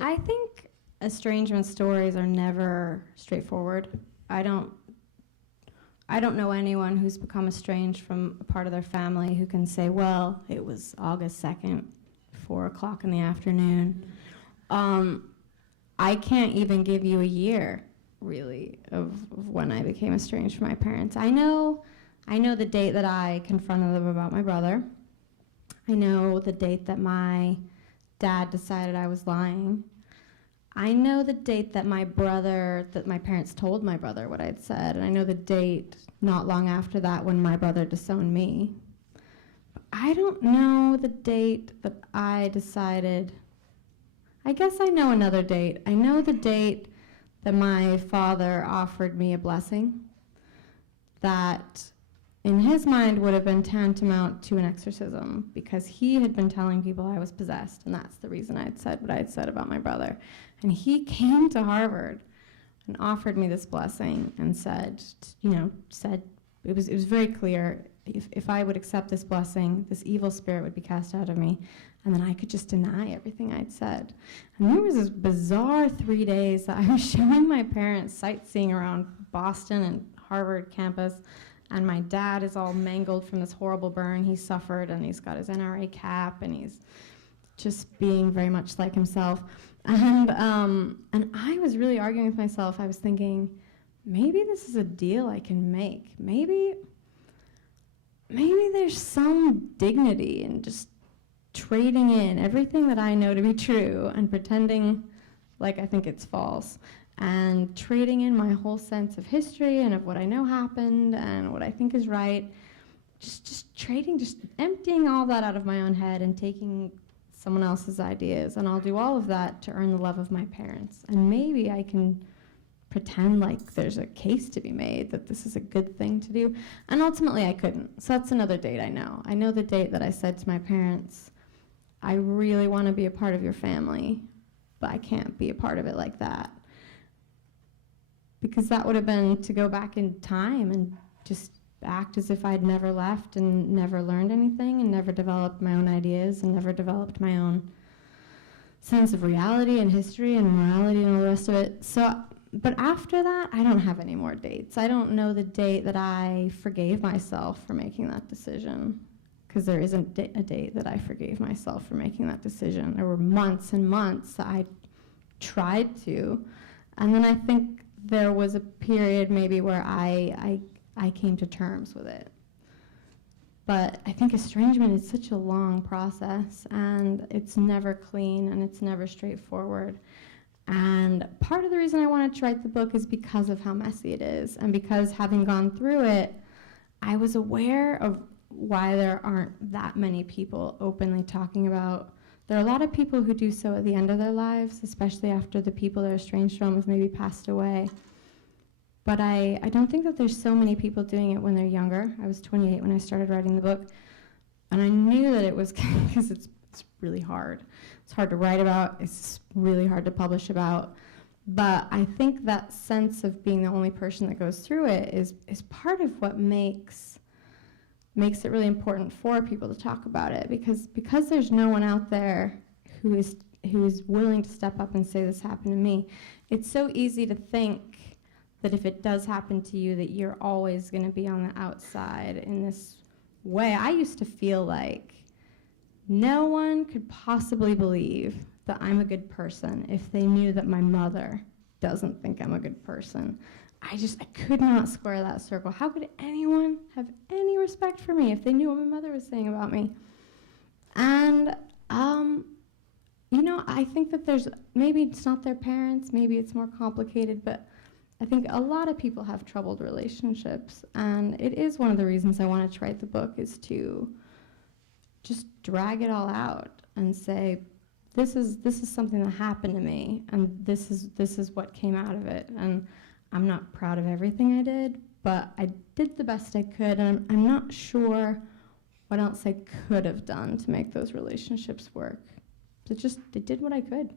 I think estrangement stories are never straightforward. I don't know anyone who's become estranged from a part of their family who can say, well, it was August 2nd, 4 o'clock in the afternoon. I can't even give you a year, really, of when I became estranged from my parents. I know the date that I confronted them about my brother. I know the date that my dad decided I was lying. I know the date that my parents told my brother what I'd said, and I know the date not long after that when my brother disowned me. But I don't know the date that I decided. I guess I know another date. I know the date that my father offered me a blessing that in his mind would have been tantamount to an exorcism, because he had been telling people I was possessed, and that's the reason I had said what I had said about my brother. And he came to Harvard and offered me this blessing and said it was very clear, if I would accept this blessing, this evil spirit would be cast out of me, and then I could just deny everything I'd said. And there was this bizarre 3 days that I was showing my parents sightseeing around Boston and Harvard campus, and my dad is all mangled from this horrible burn he suffered, and he's got his NRA cap, and he's just being very much like himself. And I was really arguing with myself. I was thinking, maybe this is a deal I can make. Maybe there's some dignity in just trading in everything that I know to be true and pretending like I think it's false, and trading in my whole sense of history and of what I know happened and what I think is right, just emptying all that out of my own head and taking someone else's ideas, and I'll do all of that to earn the love of my parents. And maybe I can pretend like there's a case to be made that this is a good thing to do. And ultimately I couldn't. So that's another date I know. I know the date that I said to my parents, I really want to be a part of your family, but I can't be a part of it like that. Because that would have been to go back in time and just act as if I'd never left and never learned anything and never developed my own ideas and never developed my own sense of reality and history and morality and all the rest of it. So, but after that, I don't have any more dates. I don't know the date that I forgave myself for making that decision, because there isn't a date that I forgave myself for making that decision. There were months and months that I tried to, and then I think there was a period maybe where I came to terms with it. But I think estrangement is such a long process, and it's never clean, and it's never straightforward. And part of the reason I wanted to write the book is because of how messy it is, and because having gone through it, I was aware of why there aren't that many people openly talking about. There are a lot of people who do so at the end of their lives, especially after the people they're estranged from have maybe passed away. But I don't think that there's so many people doing it when they're younger. I was 28 when I started writing the book, and I knew that it was because it's really hard. It's hard to write about, it's really hard to publish about. But I think that sense of being the only person that goes through it is part of what makes it really important for people to talk about it, because there's no one out there who is willing to step up and say, this happened to me. It's so easy to think that if it does happen to you, that you're always going to be on the outside in this way. I used to feel like no one could possibly believe that I'm a good person if they knew that my mother doesn't think I'm a good person. I could not square that circle. How could anyone have any respect for me if they knew what my mother was saying about me? And, I think that maybe it's not their parents, maybe it's more complicated, but I think a lot of people have troubled relationships, and it is one of the reasons I wanted to write the book, is to just drag it all out and say, this is something that happened to me, and this is what came out of it. And I'm not proud of everything I did, but I did the best I could, and I'm not sure what else I could have done to make those relationships work. I did what I could.